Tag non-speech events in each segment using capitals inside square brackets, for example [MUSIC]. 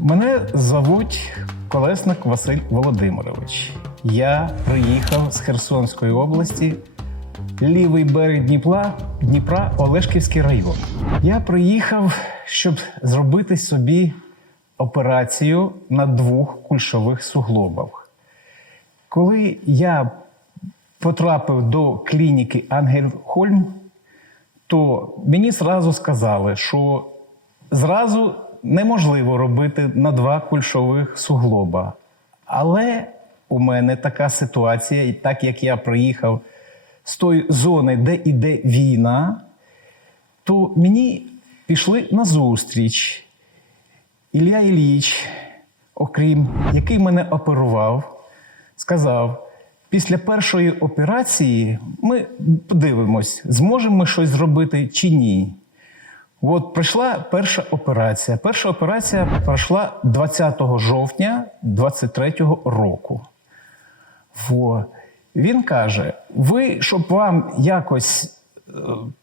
Мене звуть Колесник Василь Володимирович. Я приїхав з Херсонської області, лівий берег Дніпра, Дніпра, Олешківський район. Я приїхав, щоб зробити собі операцію на двох кульшових суглобах. Коли я потрапив до клініки Ангельхольм, то мені зразу сказали, що зразу неможливо робити на два кульшових суглоба. Але у мене така ситуація, і так як я приїхав з тої зони, де йде війна, то мені пішли на зустріч. Ілля Ілліч, окрім який мене оперував, сказав: після першої операції ми подивимось, зможемо ми щось зробити чи ні. От пройшла перша операція. Перша операція пройшла 20 жовтня 23-го року. Во. Він каже: ви, щоб вам якось е,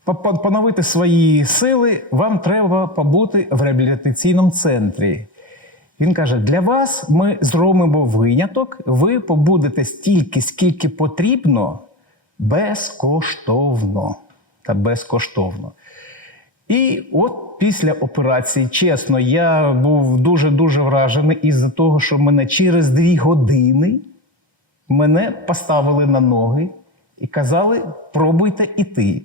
по- по- поновити свої сили, вам треба побути в реабілітаційному центрі. Він каже: для вас ми зробимо виняток, ви побудете стільки, скільки потрібно, безкоштовно. Та безкоштовно. І от після операції, чесно, я був дуже-дуже вражений із-за того, що мене через дві години мене поставили на ноги і казали: пробуйте іти.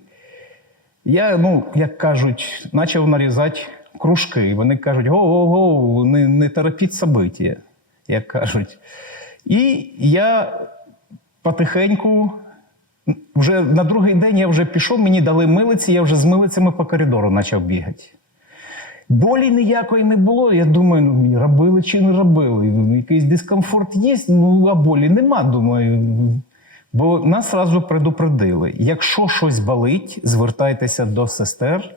Я, ну, як кажуть, почав нарізати кружки. Вони кажуть, го-го-го, не, не торопіть собиття, як кажуть. І я потихеньку, вже на другий день я вже пішов, мені дали милиці, я вже з милицями по коридору почав бігати. Болі ніякої не було. Я думаю, ну робили чи не робили. Якийсь дискомфорт є, ну а болі нема. Думаю. Бо нас одразу предупредили: якщо щось болить, звертайтеся до сестер,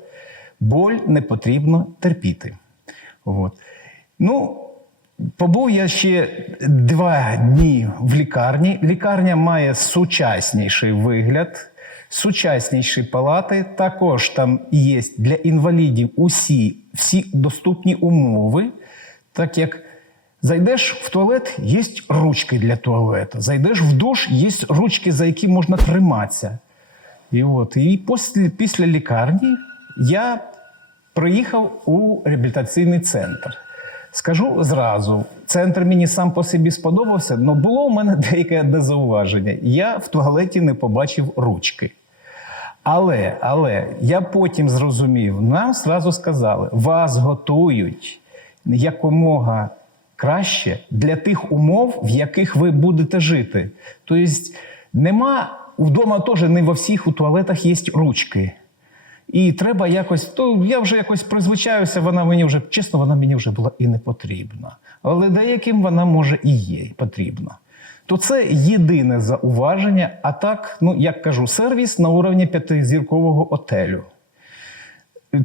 боль не потрібно терпіти. От. Ну, Побув я ще два дні в лікарні. Лікарня має сучасніший вигляд, сучасніші палати. Також там є для інвалідів усі всі доступні умови. Так як зайдеш в туалет, є ручки для туалету. Зайдеш в душ, є ручки, за які можна триматися. І от, і після, після лікарні я приїхав у реабілітаційний центр. Скажу зразу, центр мені сам по собі сподобався, але було у мене [LAUGHS] деяке одне зауваження. Я в туалеті не побачив ручки. Але, але я потім зрозумів, нам зразу сказали, вас готують якомога краще для тих умов, в яких ви будете жити. Тобто, нема вдома теж не во всіх у туалетах є ручки. І треба якось, то я вже якось призвичаюся, вона мені вже, чесно, вона мені вже була і не потрібна. Але деяким вона може і є потрібна. То це єдине зауваження, а так, ну як кажу, сервіс на уровні п'ятизіркового отелю. [LAUGHS]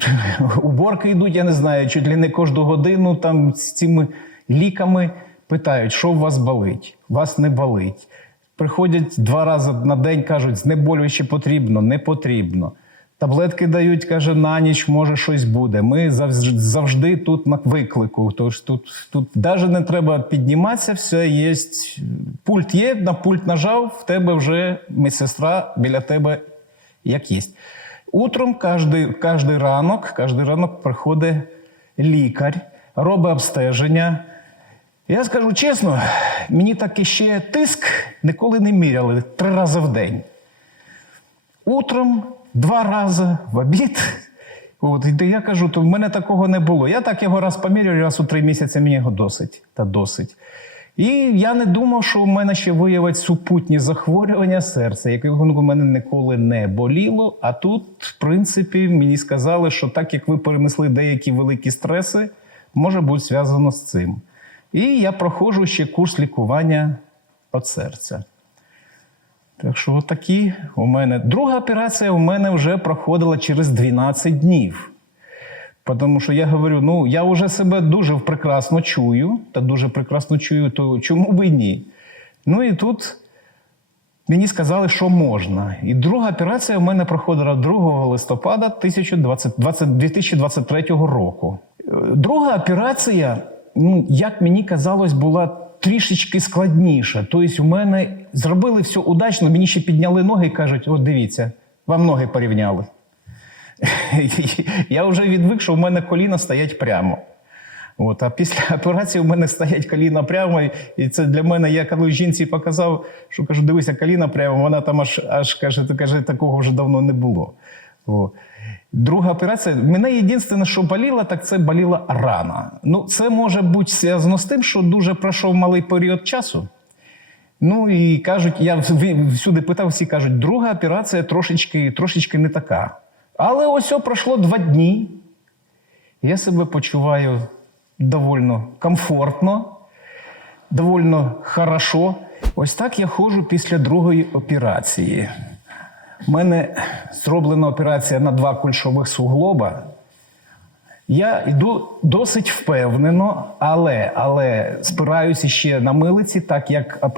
Уборки йдуть, я не знаю, чуть ли не кожну годину там з цими ліками питають, що у вас болить. Вас не болить. Приходять два рази на день, кажуть, знеболююче потрібно, не потрібно. Таблетки дають, каже, на ніч, може, щось буде. Ми завжди, тут на виклику. Тож тут, тут навіть не треба підніматися, все є. Пульт є, на пульт нажав, в тебе вже медсестра біля тебе як є. Утром кожний ранок, кожний ранок приходить лікар, робить обстеження. Я скажу чесно, мені так ще тиск ніколи не міряли три рази в день. Утром два рази в обід. От, і я кажу, то в мене такого не було. Я так його раз поміряю, раз у три місяці мені його досить та досить. І я не думав, що у мене ще виявить супутні захворювання серця, яке у мене ніколи не боліло. А тут, в принципі, мені сказали, що так як ви перенесли деякі великі стреси, може бути зв'язано з цим. І я проходжу ще курс лікування від серця. Так що такі у мене. Друга операція у мене вже проходила через 12 днів. Тому що я говорю: ну я вже себе дуже прекрасно чую, та дуже прекрасно чую, то чому б і ні? Ну і тут мені сказали, що можна. І друга операція у мене проходила 2 листопада 2023 року. Друга операція ну, як мені казалось, була трішечки складніша. Тобто, у мене зробили все удачно, мені ще підняли ноги і кажуть: от дивіться, вам ноги порівняли. [LAUGHS] Я вже відвик, що в мене коліна стоять прямо. От, а після [LAUGHS] операції у мене стоять коліна прямо, і це для мене, я коли жінці показав, що кажу, дивися, коліна прямо, вона там аж аж каже, каже, такого вже давно не було. О. Друга операція. Мене єдине, що боліло, так це боліла рана. Ну, це може бути зв'язано з тим, що дуже пройшов малий період часу. Ну і кажуть, я всюди питав, всі кажуть, друга операція трошечки, трошечки не така. Але ось пройшло два дні. Я себе почуваю довольно комфортно, довольно хорошо. Ось так я ходжу після другої операції. У мене зроблена операція на два кульшових суглоба. Я йду досить впевнено, але, але спираюся ще на милиці, так як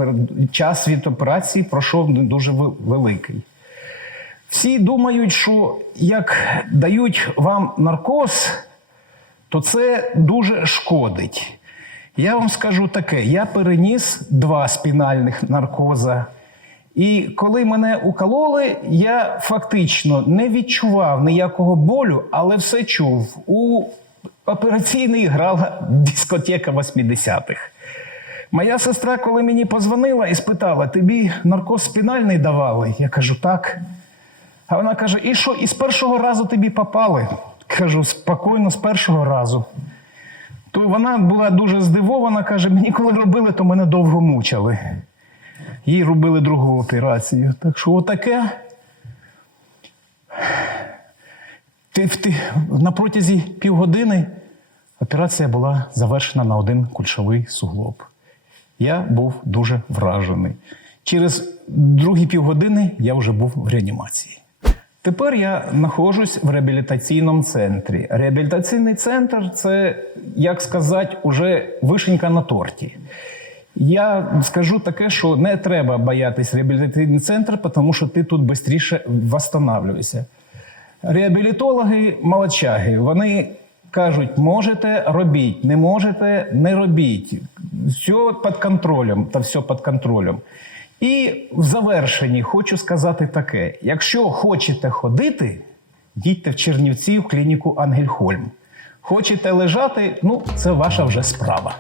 час від операції пройшов не дуже великий. Всі думають, що як дають вам наркоз, то це дуже шкодить. Я вам скажу таке: я переніс два спінальних наркоза. І коли мене укололи, я фактично не відчував ніякого болю, але все чув. У операційній грала дискотека 80-х. Моя сестра, коли мені позвонила і спитала: тобі наркоз спінальний давали? Я кажу, так. А вона каже: і що, і з першого разу тобі попали? Кажу, спокійно, з першого разу. То вона була дуже здивована, каже: мені коли робили, то мене довго мучили. Їй робили другу операцію. Так що отаке. Ти, ти, на протязі півгодини операція була завершена на один кульшовий суглоб. Я був дуже вражений. Через другі півгодини я вже був в реанімації. Тепер я знаходжусь в реабілітаційному центрі. Реабілітаційний центр це, як сказати, уже вишенька на торті. Я скажу таке, що не треба боятись реабілітаційний центр, тому що ти тут швидше встановлюєшся. Реабілітологи молодчаги, вони кажуть, можете робіть, не можете не робіть. Все під контролем та все під контролем. І в завершенні хочу сказати таке: якщо хочете ходити, їдьте в Чернівці в клініку Ангельхольм. Хочете лежати, ну це ваша вже справа.